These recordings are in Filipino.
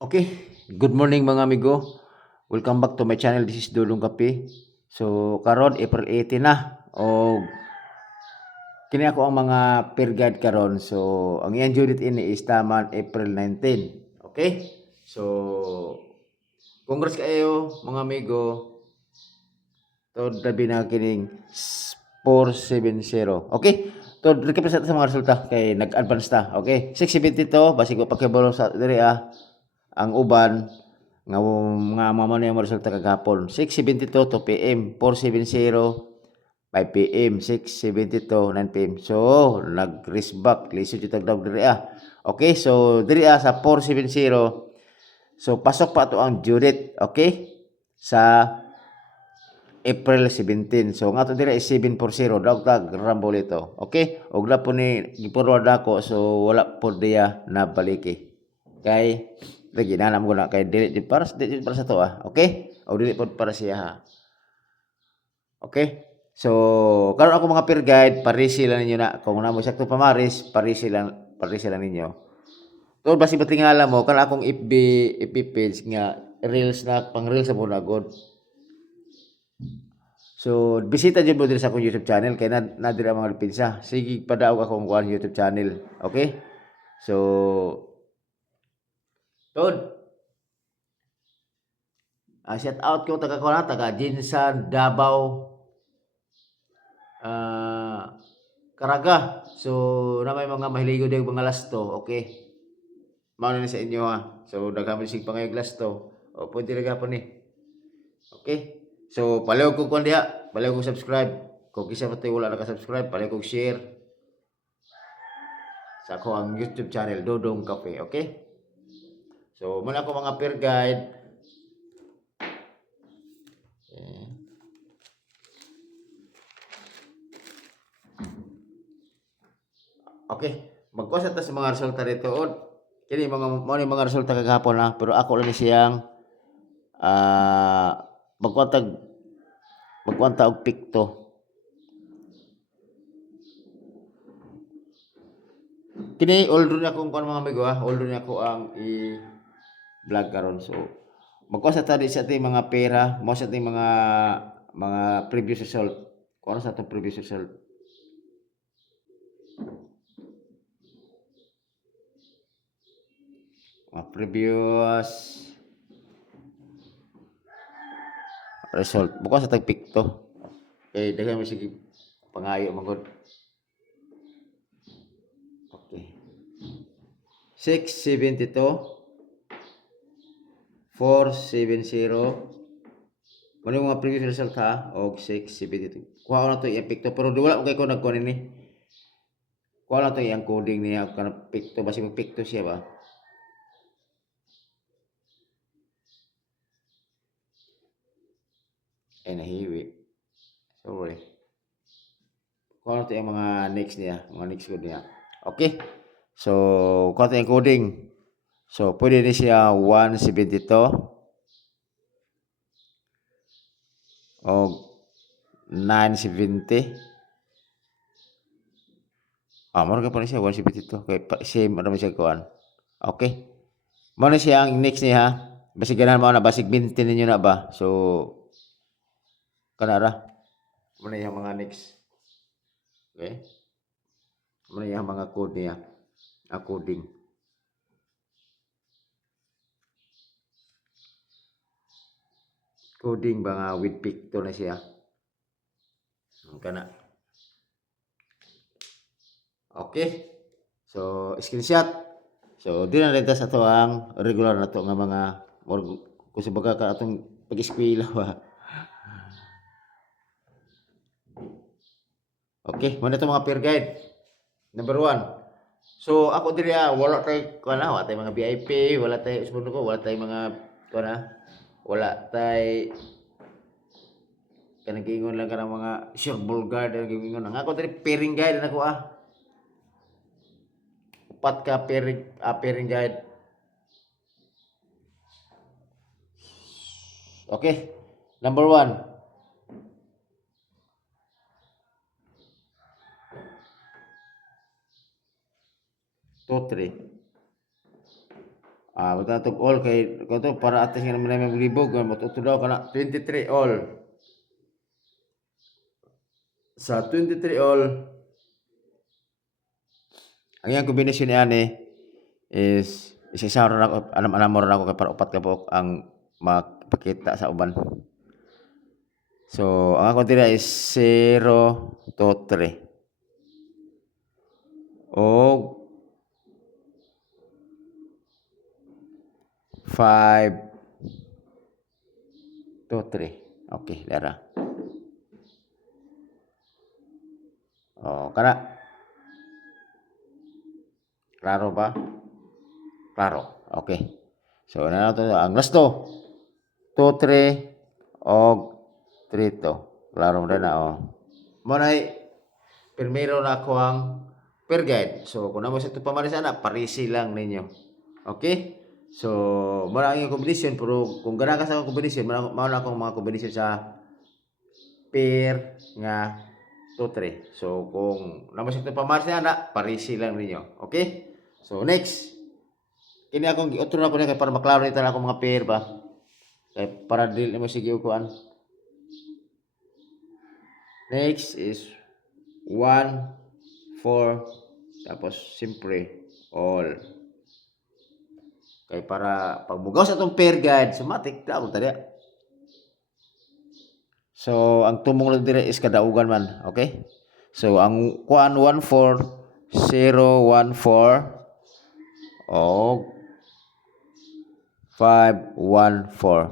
Okay, good morning mga amigo. Welcome back to my channel. This is Dulong Kape. So, karon April 18 na. O, kini ako ang mga peer guide karon. So, ang iyang due date ini is taman April 19. Okay? So, congrats kayo mga amigo. To dabi na kining 470. Okay? To recap sa mga resulta kay nag-advance ta. Okay? 672 basig ko pagkabalo sa diri ang uban nga mamo na yung resulta kagapon 6:72 2 PM 4:70 5 PM 6:72 9 PM so nag-race back lisod yung tagdawag diri okay so diri sa 4:70 so pasok pa to ang due date okay sa April 17 so nga to diri is 740 dawag tag rambol ito okay og na po ni giporward ako so wala po diya na baliki kay lagi na mo na kay dili para sa to okay o dili pod para siya ha okay so karon ako mga peer guide parisi lang ninyo na kung namo sakto pamaris parisi lang ninyo to basi batingala mo kan akong FB page nga reels na pang reels sa muna god so bisita jud mo diri sa akong YouTube channel kay na diri ang mga pinsa sige padaog akong kuan YouTube channel okay so Tod, shout out ko taga kuan taga Jinsan Davao Caraga. So na may mga mahiligo din mga lasto, okay? Mao na sa inyo So daghan sig pangayog lasto. O pwede ra gapon ni. Okay? So palihog ko kuan diha, palihog ko subscribe. Kung kisa pa tayo wala naka-subscribe, palihog ko share sa ako ang YouTube channel Dodong Cafe, okay? So muna ako mga peer guide. Okay, magkuha ta sa mga resulta dito. Kini mga resulta kagahapon pero ako lang siyang magkuha og pikto. Kini older na akong kuan mga amigo older na ako ang i-vlog karon. So magkuha sa tadi sa ating mga pera, mo sa ating mga previous result. Kuha sa atong previous result. Previous result. Bukas sa tagpikto. Okay, daghan mo sige pangayo magod. Okay. 672 470 Mano yung mga previous result og 672. Kuha ko na to i-epekto pero wala ko kay ko nagkuha ni. Kuha na to i-ang coding niya kana pikto basi magpikto siya ba. Ay nahiwi. Sorry. Kuha na to yung mga next niya, mga next code niya. Okay. So, kuha to yung coding. So, pwede ni siya 172 o 970. Mara ka pa siya 172 kay same ano siya kuan. Okay. Mo na siya ang next niya basig ganahan mo na basig 20 ninyo na ba. So, kanara. Mo na yung mga next. Okay. Mo na yung mga code niya. Coding. Coding ba nga with picture na siya. Kana. Okay. So, screenshot. So, di na rin sa ito ang regular na ito nga mga kung sabaga ka itong pag-eskwela ba. Okay, muna ito mga peer guide. Number 1. So, ako diri wala tay wala tay mga VIP, wala tay sumunod ko, wala tay mga wala tay kanang giingon lang kanang mga sure bulgar kanang giingon ang ako diri pairing guide na ko upat ka pairing guide. Okay. Number 1. Two, three. Basta tug all kay kato para atas nga naman may libog matuto daw kana 23 all. Sa 23 all ang iyang kombinasyon ni ani is isa ra ako anam-anam mo ra ako kay para upat ka buok ang makapakita sa uban. So ang ako dira is 0 to 3 og 5 to 3. Okay, lara. Kana klaro ba? Klaro. Okay. So na to ang lasto 2 3 og 3 to. Klaro na na Mo nay primero na ako ang per guide. So kung namo sa ito pamaris ana, parisi lang ninyo. Okay? So mara ang combination pero kung gana ka sa combination, mao na akong mga combination sa pair nga 2 3. So kung namo sa ito pamaris ana, parisi lang ninyo. Okay? So next, kini akong giutro na ko na kay para maklaro nito na akong mga pair ba. Kay para dili mo sige ukuan. Next is 1 4 tapos siyempre all. Kay para pagbugaw sa atong pair guide, sumatik daw tadi. So ang tumong lang dire is kadaugan man, okay? So ang kuan 1 4 0 1 4 og 5 1 4.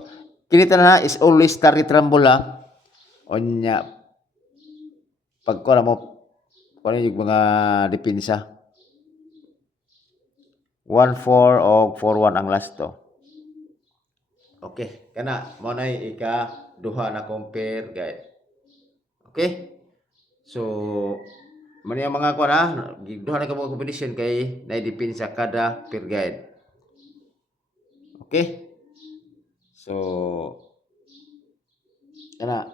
Kini tanan is always target rumble ha. Onya pag ko mo kuno yung mga depensa 1 4 og 4 1 ang last to. Okay, kana mo nay ika duha na compare guide. Okay? So mani ang mga kuan ha, duha na ka mga competition kay nay depensa kada per guide. Okay? So kana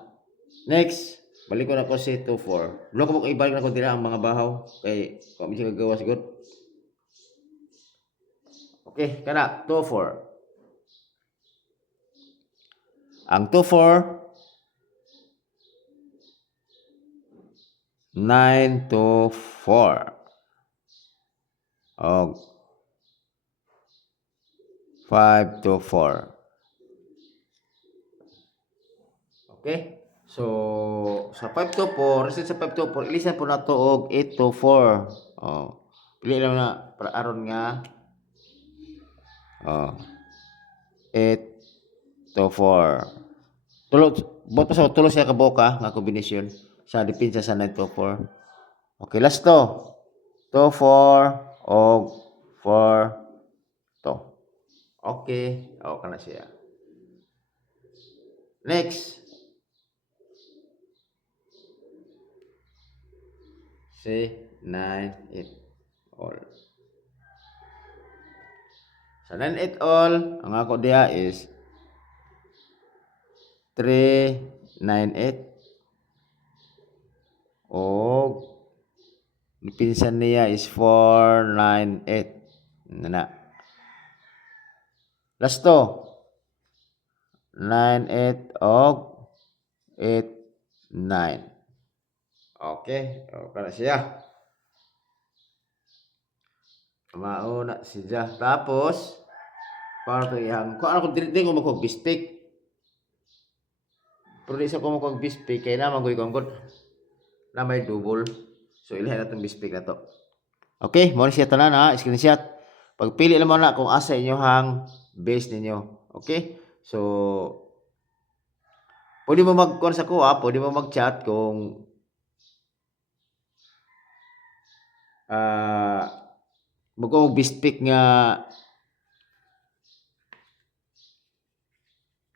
next balik ko na ko si 2 4. Lo ko ibalik na ko dira ang mga bahaw kay ko mi gagawa sigud. Okay, kana 2 4. Ang 2 4 9 to 4 og 5 to 4. Okay? So sa 5 to 4, reset sa 5 to 4, ilisan po na to og 8 to 4. Pili lang na para aron nga 8 to 4. Boto sa tulo siya ka boka nga kombinasyon sa depensa sa 9 to 4. Okay, last to 2 4 og 4 to. Okay, kana siya. Next. Si 9 8 all. Sa 9 8 all, ang ako diha is 3 9 8 og pinsan niya is 4 9 8. Nana. Last to 9 8 og 8 9. Okay, kana siya. Mauna siya. Tapos para to yang ko ano ko dili ko magko-bistik. Pero di sa ko magko-bistik kay na magoy kong na may double. So ilhan na tong bistik na to. Okay, mo siya tanan ha, screenshot. Pagpili lang mo na kung asa inyohang base ninyo. Okay? So pwede mo mag-con sa ko ha, pwede mo mag-chat kung mag-bistik nga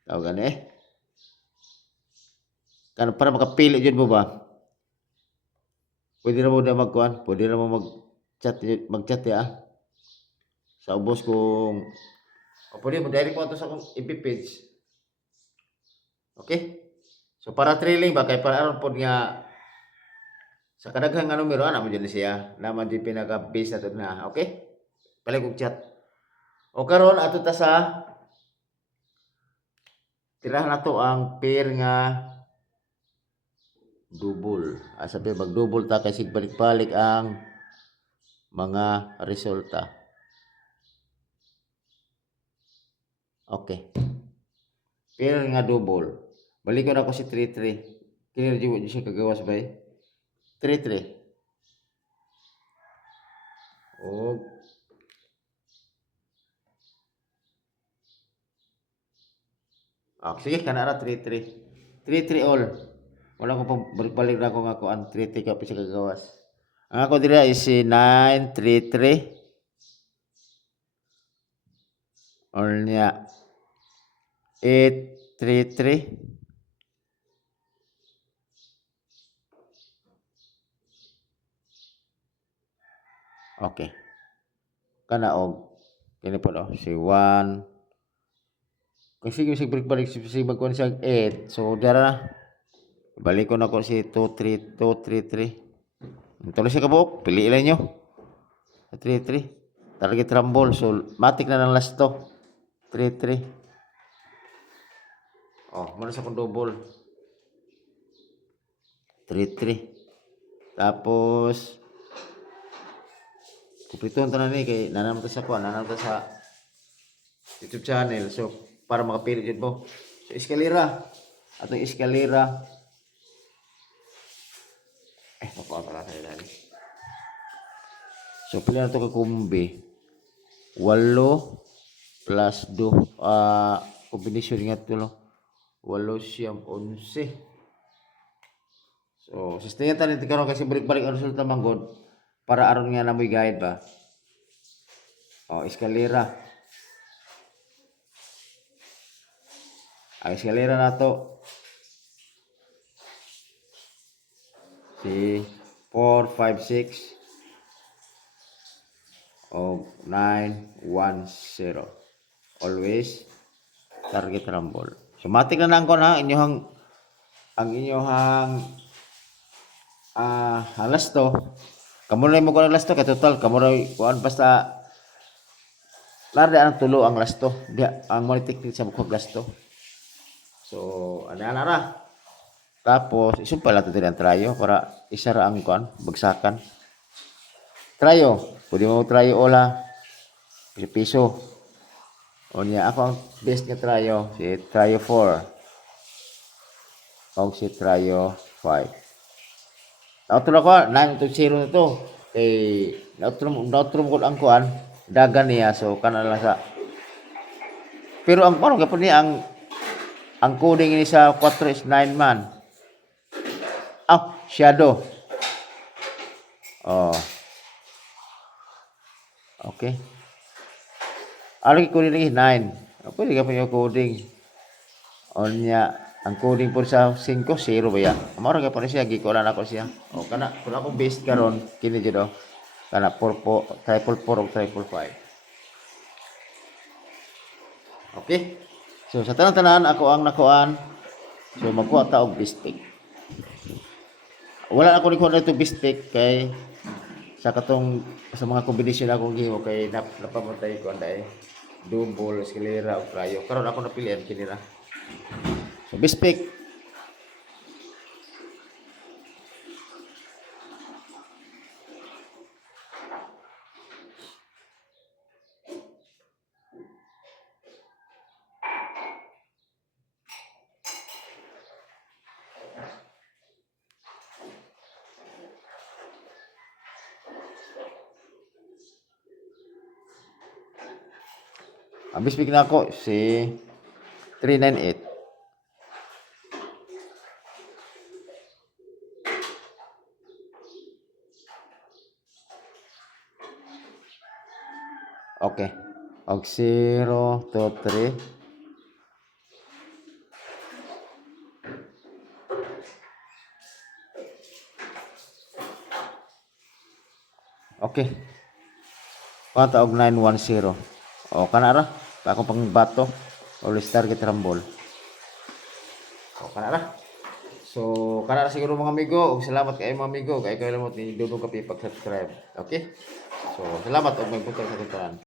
tawag kan para makapili jud mo ba? Pwede na mo na magkuan, pwede na mo mag-chat ya. Sa ubos kung pwede mo direct mo to sa akong FB page. Okay? So para trailing ba kay para aron pod nga sa kadaghang nga numero ana mo dyan siya naman di pinaka base na to na. Okay? Palig og chat. O karon ato ta sa tirahan nato ang pair nga double. Sabi mag-double ta kasi balik-balik ang mga resulta. Okay. Pair nga double. Balikan ako si 3-3. Kini di siya kagawas ba? 3-3. O sige kana ra 3-3. 3-3 all. Wala ko pang balik na ako nga kuan 3-3 ka pisa kagawas. Ang ako dira is si 9-3-3 or niya 8-3-3. Okay. Kana og kini po si 1. Kasi sige balik si magkuan siya 8. So dara na. Balik ko na ko si 2-3-3. Tuloy siya kabuok. Pili lang nyo. 3-3. Target rumble. So matik na ng last to. 3-3. Muna sa kong double. 3-3. Tapos kumpletuhan tanan ni kay nanam ta sa kuan, nanam ta sa YouTube channel. So para makapili jud mo. So eskalera. Atong eskalera. Nakuha pala tayo dali. So pili na ito kakumbi. 8 plus 2. Kombinasyon nga ito. 8 siyam 11. So sustayan tayo nito karon kasi balik-balik ang resulta manggod. Para aron nga namoy guide ba. Eskalera. Ang eskalera na to. Si 4, 5, 6 o 9, 1, 0. Always target rumble. So matik na lang ko na ang inyong last to. Kamo na mo ko last to kay total kamo ra kuan basta narda ang tulo ang last to. Dia ang monetic sa bukog last to. So ana ra. Tapos, isumpal natin din ang trayo para isara ang kuan, bagsakan. Trayo. Pwede mo trayo ola. Piso. O niya, ako ang best nga trayo. Si trayo 4. O si trayo 5. Nautro ko, 9 to 0 na to. Nautro mo ko ang kuan, dagan niya. So, kanala sa. Pero ang parang kapag niya, ang coding ini sa 4 is 9 man. Shadow. Okay. Lagi coding lagi 9. Pwede ka punya coding. Niya, ang coding po sa 5, 0 ba yan? Amara ka po siya, gikolan ako siya. Kana, kung ako based karon kini dito. Kana, triple 4 o triple 5. Okay. So, sa tanan-tanan, ako ang nakuan. So, magkuha ta og bistik. Wala ako nikuha na ito bistik kay sa mga kombinasyon ako giho kay napamatay ko anday double eskalera o trayo karon ako napilian kini ra. So bistik ang bistik na ako si 398. Okay. Og 0 to 3. Okay. Pata og 910. Kana ra. Ako pang bato. Always target rumble. Kana ra. So, kana ra siguro mga amigo. Salamat kay mga amigo. Kay kayo lamot ni Dudong Kapi pag-subscribe. Okay? So, salamat og may punta sa tuturan.